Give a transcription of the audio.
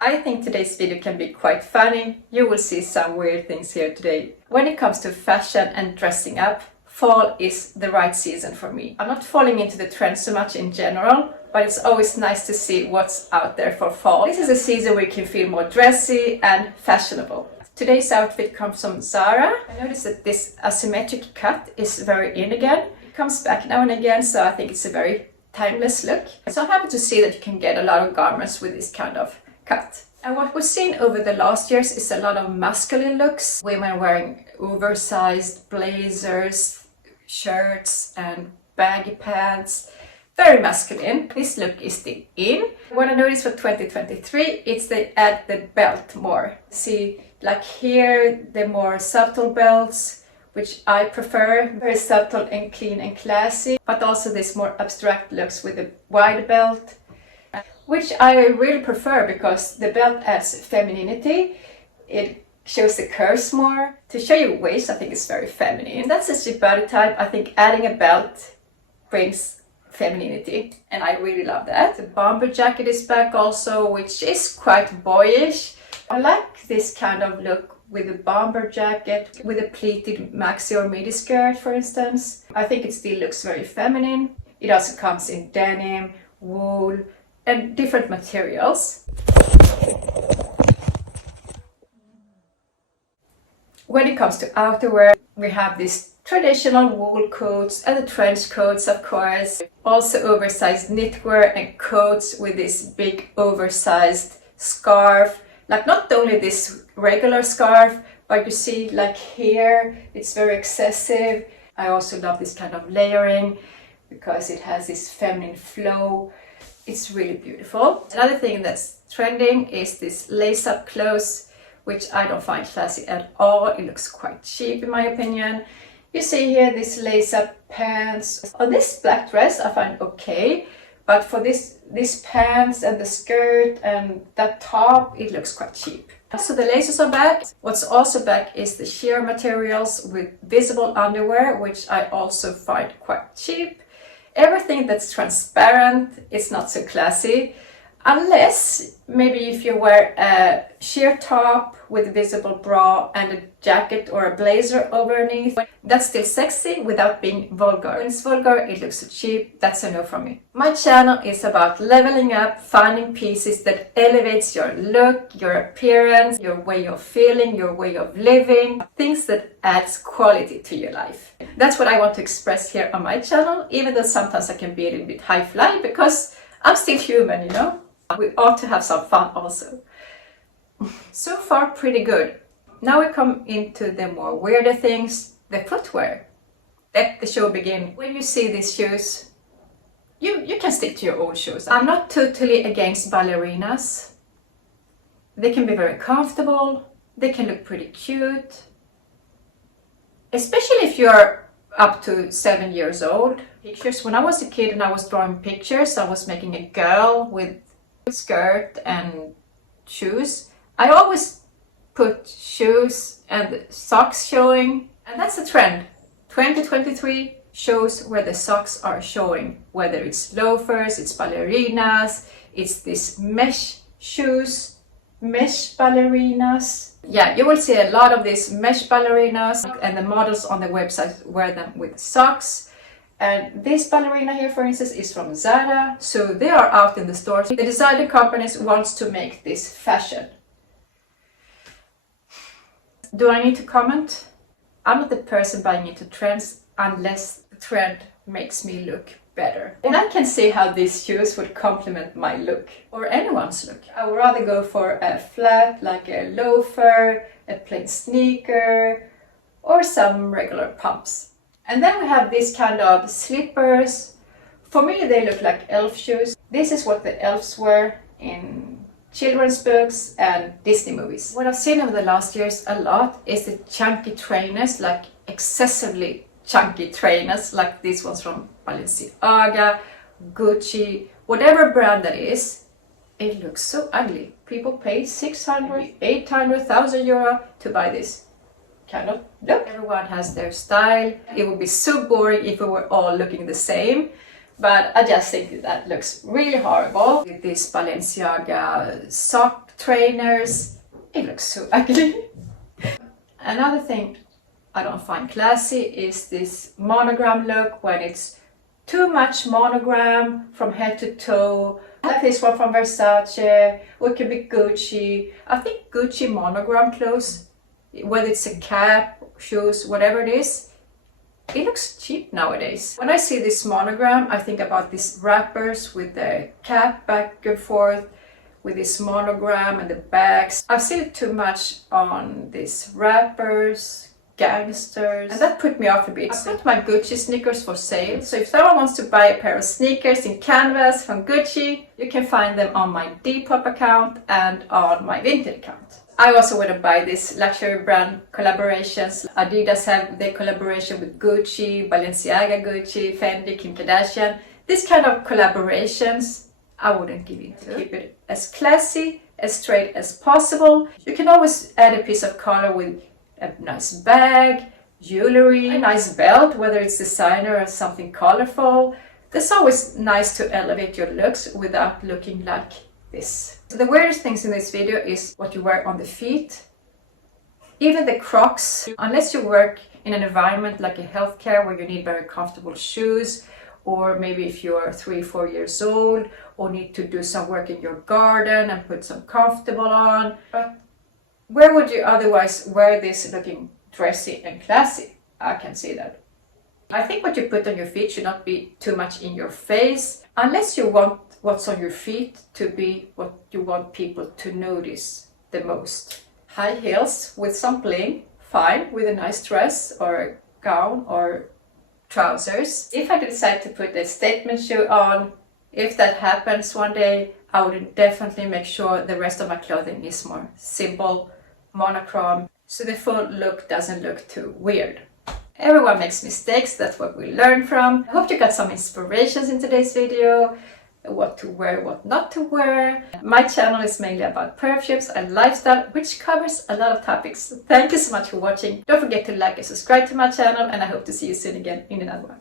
I think today's video can be quite funny. You will see some weird things here today. When it comes to fashion and dressing up, fall is the right season for me. I'm not falling into the trend so much in general, but it's always nice to see what's out there for fall. This is a season where you can feel more dressy and fashionable. Today's outfit comes from Zara. I noticed that this asymmetric cut is very in again. It comes back now and again, so I think it's a very timeless look. So I'm happy to see that you can get a lot of garments with this kind of cut. And what we've seen over the last years is a lot of masculine looks. Women wearing oversized blazers, shirts and baggy pants. Very masculine. This look is still in. What I noticed for 2023, it's they add the belt more. See, like here, the more subtle belts, which I prefer. Very subtle and clean and classy. But also this more abstract looks with a wide belt, which I really prefer because the belt adds femininity. It shows the curves more. To show your waist, I think it's very feminine. That's just your body type. I think adding a belt brings femininity, and I really love that. The bomber jacket is back also, which is quite boyish. I like this kind of look with a bomber jacket, with a pleated maxi or midi skirt, for instance. I think it still looks very feminine. It also comes in denim, wool, and different materials. When it comes to outerwear, we have these traditional wool coats and the trench coats, of course. Also oversized knitwear and coats with this big oversized scarf. Like not only this regular scarf, but you see like here, it's very excessive. I also love this kind of layering because it has this feminine flow. It's really beautiful. Another thing that's trending is this lace-up clothes, which I don't find classy at all. It looks quite cheap in my opinion. You see here this lace-up pants. On this black dress I find okay, but for this pants and the skirt and that top, it looks quite cheap. So the laces are back. What's also back is the sheer materials with visible underwear, which I also find quite cheap. Everything that's transparent is not so classy, unless maybe if you wear a sheer top with a visible bra and a jacket or a blazer underneath. That's still sexy without being vulgar. When it's vulgar, it looks so cheap. That's a no from me. My channel is about leveling up, finding pieces that elevates your look, your appearance, your way of feeling, your way of living, things that adds quality to your life. That's what I want to express here on my channel, even though sometimes I can be a little bit high fly because I'm still human, you know? We ought to have some fun also. So far, pretty good. Now we come into the more weirder things, the footwear. Let the show begin. When you see these shoes, you can stick to your own shoes. I'm not totally against ballerinas. They can be very comfortable. They can look pretty cute. Especially if you're up to 7 years old. Pictures. When I was a kid and I was drawing pictures, I was making a girl with skirt and shoes. I always put shoes and socks showing, and that's a trend. 2023 shows where the socks are showing, whether it's loafers, it's ballerinas, it's this mesh shoes, mesh ballerinas. Yeah, you will see a lot of these mesh ballerinas, and the models on the website wear them with socks. And this ballerina here, for instance, is from Zara, so they are out in the stores. The designer companies wants to make this fashion. Do I need to comment? I'm not the person buying into trends unless the trend makes me look better. And I can see how these shoes would complement my look, or anyone's look. I would rather go for a flat, like a loafer, a plain sneaker, or some regular pumps. And then we have these kind of slippers. For me, they look like elf shoes. This is what the elves wear in children's books and Disney movies. What I've seen over the last years a lot is the chunky trainers, like excessively chunky trainers, like these ones from Balenciaga, Gucci, whatever brand that is. It looks so ugly. People pay 600, 800,000 euro to buy this kind of look. Everyone has their style. It would be so boring if we were all looking the same. But I just think that looks really horrible. With these Balenciaga sock trainers, it looks so ugly. Another thing I don't find classy is this monogram look, when it's too much monogram from head to toe. Like this one from Versace, or it could be Gucci. I think Gucci monogram clothes, whether it's a cap, shoes, whatever it is, it looks cheap nowadays. When I see this monogram, I think about these wrappers with the cap back and forth, with this monogram and the bags. I've seen it too much on these wrappers, gangsters, and that put me off a bit. I put my Gucci sneakers for sale, so if someone wants to buy a pair of sneakers in canvas from Gucci, you can find them on my Depop account and on my Vinted account. I also want to buy these luxury brand collaborations. Adidas have their collaboration with Gucci, Balenciaga Gucci, Fendi, Kim Kardashian. These kind of collaborations I wouldn't give into. Keep it as classy, as straight as possible. You can always add a piece of color with a nice bag, jewelry, a nice belt, whether it's designer or something colorful. It's always nice to elevate your looks without looking like this. So the weirdest things in this video is what you wear on the feet. Even the Crocs, unless you work in an environment like a healthcare where you need very comfortable shoes, or maybe if you're 3-4 years old or need to do some work in your garden and put some comfortable on. But where would you otherwise wear this looking dressy and classy? I can see that. I think what you put on your feet should not be too much in your face, unless you want what's on your feet to be what you want people to notice the most. High heels with some bling, fine, with a nice dress or a gown or trousers. If I decide to put a statement shoe on, if that happens one day, I would definitely make sure the rest of my clothing is more simple, monochrome, so the full look doesn't look too weird. Everyone makes mistakes, that's what we learn from. I hope you got some inspirations in today's video, what to wear, what not to wear. My channel is mainly about perfumes and lifestyle, which covers a lot of topics. Thank you so much for watching. Don't forget to like and subscribe to my channel, and I hope to see you soon again in another one.